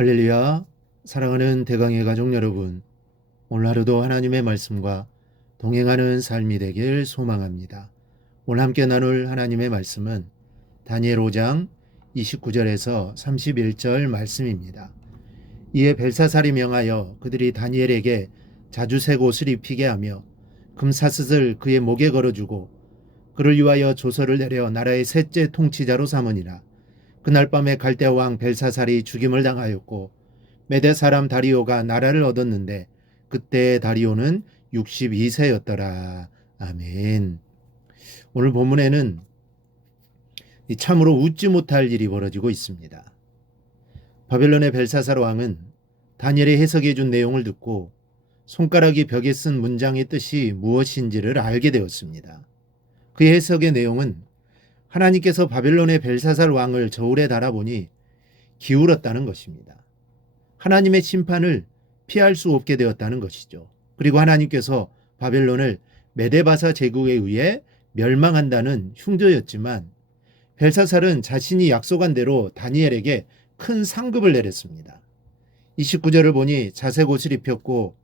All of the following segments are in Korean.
할렐루야. 사랑하는 대강의 가족 여러분, 오늘 하루도 하나님의 말씀과 동행하는 삶이 되길 소망합니다. 오늘 함께 나눌 하나님의 말씀은 다니엘 5장 29절에서 31절 말씀입니다. 이에 벨사살이 명하여 그들이 다니엘에게 자주색 옷을 입히게 하며 금사슬을 그의 목에 걸어주고 그를 위하여 조서를 내려 나라의 셋째 통치자로 삼으니라. 그날 밤에 갈대아 왕 벨사살이 죽임을 당하였고 메대 사람 다리오가 나라를 얻었는데 그때 다리오는 62세였더라. 아멘. 오늘 본문에는 참으로 웃지 못할 일이 벌어지고 있습니다. 바벨론의 벨사살 왕은 다니엘이 해석해 준 내용을 듣고 손가락이 벽에 쓴 문장의 뜻이 무엇인지를 알게 되었습니다. 그의 해석의 내용은 하나님께서 바벨론의 벨사살 왕을 저울에 달아보니 기울었다는 것입니다. 하나님의 심판을 피할 수 없게 되었다는 것이죠. 그리고 하나님께서 바벨론을 메데바사 제국에 의해 멸망한다는 흉조였지만 벨사살은 자신이 약속한 대로 다니엘에게 큰 상급을 내렸습니다. 29절을 보니 자색 옷을 입혔고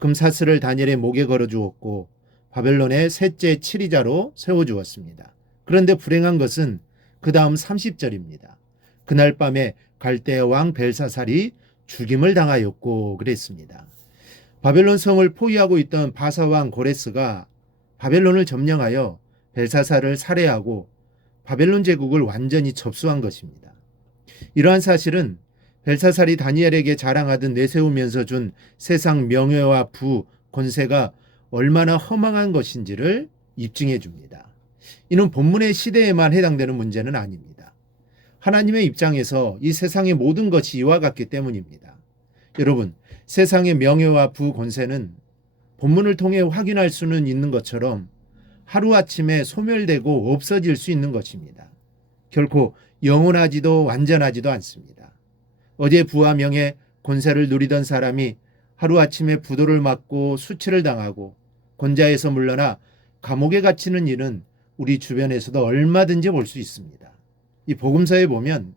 금사슬을 다니엘의 목에 걸어주었고 바벨론의 셋째 치리자로 세워주었습니다. 그런데 불행한 것은 그 다음 30절입니다. 그날 밤에 갈대아 왕 벨사살이 죽임을 당하였고 그랬습니다. 바벨론 성을 포위하고 있던 바사 왕 고레스가 바벨론을 점령하여 벨사살을 살해하고 바벨론 제국을 완전히 접수한 것입니다. 이러한 사실은 벨사살이 다니엘에게 자랑하듯 내세우면서 준 세상 명예와 부, 권세가 얼마나 허망한 것인지를 입증해 줍니다. 이는 본문의 시대에만 해당되는 문제는 아닙니다. 하나님의 입장에서 이 세상의 모든 것이 이와 같기 때문입니다. 여러분, 세상의 명예와 부, 권세는 본문을 통해 확인할 수는 있는 것처럼 하루아침에 소멸되고 없어질 수 있는 것입니다. 결코 영원하지도 완전하지도 않습니다. 어제 부와 명예, 권세를 누리던 사람이 하루아침에 부도를 맞고 수치를 당하고 권자에서 물러나 감옥에 갇히는 일은 우리 주변에서도 얼마든지 볼 수 있습니다. 이 복음서에 보면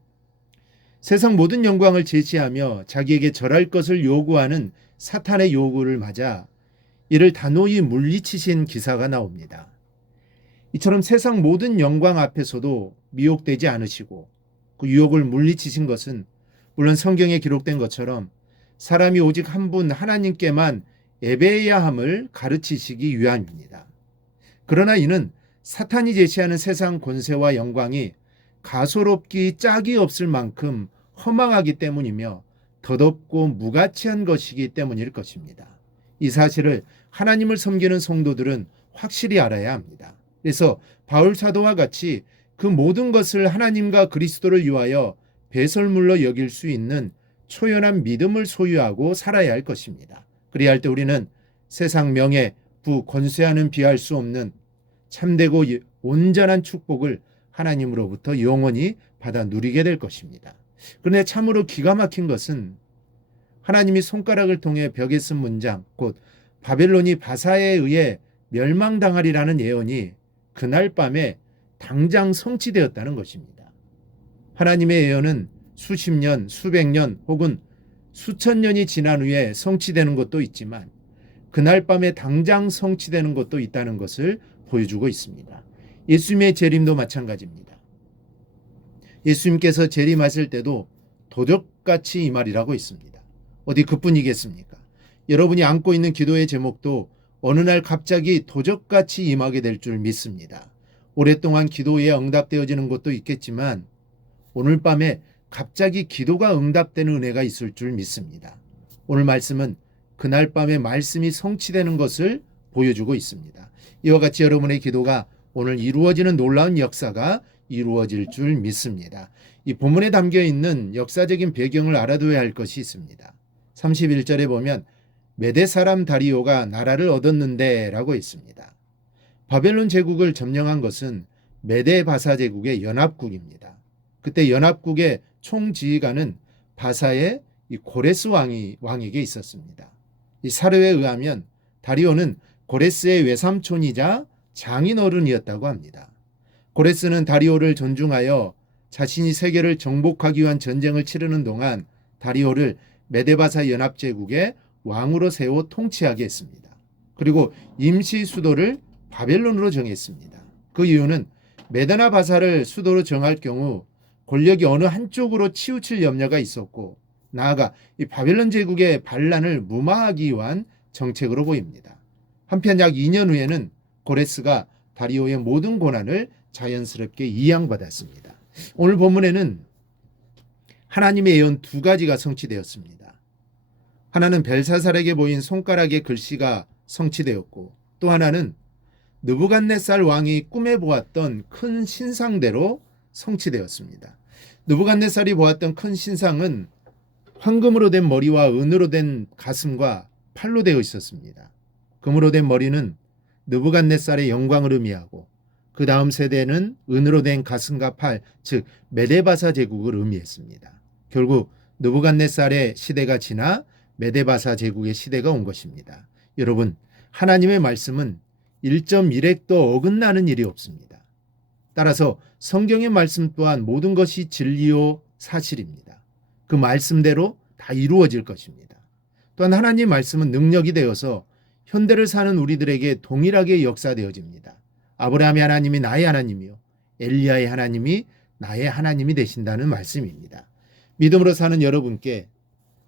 세상 모든 영광을 제시하며 자기에게 절할 것을 요구하는 사탄의 요구를 맞아 이를 단호히 물리치신 기사가 나옵니다. 이처럼 세상 모든 영광 앞에서도 미혹되지 않으시고 그 유혹을 물리치신 것은 물론 성경에 기록된 것처럼 사람이 오직 한 분 하나님께만 예배해야 함을 가르치시기 위함입니다. 그러나 이는 사탄이 제시하는 세상 권세와 영광이 가소롭기 짝이 없을 만큼 허망하기 때문이며 덧없고 무가치한 것이기 때문일 것입니다. 이 사실을 하나님을 섬기는 성도들은 확실히 알아야 합니다. 그래서 바울 사도와 같이 그 모든 것을 하나님과 그리스도를 위하여 배설물로 여길 수 있는 초연한 믿음을 소유하고 살아야 할 것입니다. 그래야 할 때 우리는 세상 명예, 부, 권세와는 비할 수 없는 참되고 온전한 축복을 하나님으로부터 영원히 받아 누리게 될 것입니다. 그런데 참으로 기가 막힌 것은 하나님이 손가락을 통해 벽에 쓴 문장, 곧 바벨론이 바사에 의해 멸망당하리라는 예언이 그날 밤에 당장 성취되었다는 것입니다. 하나님의 예언은 수십 년, 수백 년 혹은 수천 년이 지난 후에 성취되는 것도 있지만 그날 밤에 당장 성취되는 것도 있다는 것을 보여주고 있습니다. 예수님의 재림도 마찬가지입니다. 예수님께서 재림하실 때도 도적같이 임하리라고 있습니다. 어디 그뿐이겠습니까? 여러분이 안고 있는 기도의 제목도 어느 날 갑자기 도적같이 임하게 될 줄 믿습니다. 오랫동안 기도에 응답되어지는 것도 있겠지만 오늘 밤에 갑자기 기도가 응답되는 은혜가 있을 줄 믿습니다. 오늘 말씀은 그날 밤에 말씀이 성취되는 것을 보여주고 있습니다. 이와 같이 여러분의 기도가 오늘 이루어지는 놀라운 역사가 이루어질 줄 믿습니다. 이 본문에 담겨 있는 역사적인 배경을 알아둬야 할 것이 있습니다. 31절에 보면 메대 사람 다리오가 나라를 얻었는데 라고 있습니다. 바벨론 제국을 점령한 것은 메대 바사 제국의 연합국입니다. 그때 연합국의 총지휘관은 바사의 고레스 왕에게 있었습니다. 이 사료에 의하면 다리오는 고레스의 외삼촌이자 장인어른이었다고 합니다. 고레스는 다리오를 존중하여 자신이 세계를 정복하기 위한 전쟁을 치르는 동안 다리오를 메데바사 연합제국의 왕으로 세워 통치하게 했습니다. 그리고 임시 수도를 바벨론으로 정했습니다. 그 이유는 메다나 바사를 수도로 정할 경우 권력이 어느 한쪽으로 치우칠 염려가 있었고, 나아가 이 바벨론 제국의 반란을 무마하기 위한 정책으로 보입니다. 한편 약 2년 후에는 고레스가 다리오의 모든 고난을 자연스럽게 이양받았습니다. 오늘 본문에는 하나님의 예언 두 가지가 성취되었습니다. 하나는 벨사살에게 보인 손가락의 글씨가 성취되었고, 또 하나는 느부갓네살 왕이 꿈에 보았던 큰 신상대로 성취되었습니다. 느부갓네살이 보았던 큰 신상은 황금으로 된 머리와 은으로 된 가슴과 팔로 되어 있었습니다. 금으로 된 머리는 느부갓네살의 영광을 의미하고, 그 다음 세대는 은으로 된 가슴과 팔, 즉 메데바사 제국을 의미했습니다. 결국 느부갓네살의 시대가 지나 메데바사 제국의 시대가 온 것입니다. 여러분, 하나님의 말씀은 1.1획도 어긋나는 일이 없습니다. 따라서 성경의 말씀 또한 모든 것이 진리요 사실입니다. 그 말씀대로 다 이루어질 것입니다. 또한 하나님의 말씀은 능력이 되어서 현대를 사는 우리들에게 동일하게 역사되어집니다. 아브라함의 하나님이 나의 하나님이요 엘리야의 하나님이 나의 하나님이 되신다는 말씀입니다. 믿음으로 사는 여러분께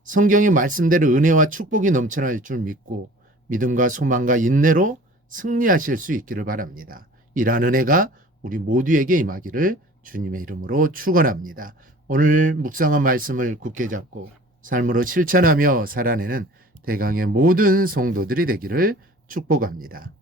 성경의 말씀대로 은혜와 축복이 넘쳐날 줄 믿고 믿음과 소망과 인내로 승리하실 수 있기를 바랍니다. 이러한 은혜가 우리 모두에게 임하기를 주님의 이름으로 축원합니다. 오늘 묵상한 말씀을 굳게 잡고 삶으로 실천하며 살아내는 대강의 모든 성도들이 되기를 축복합니다.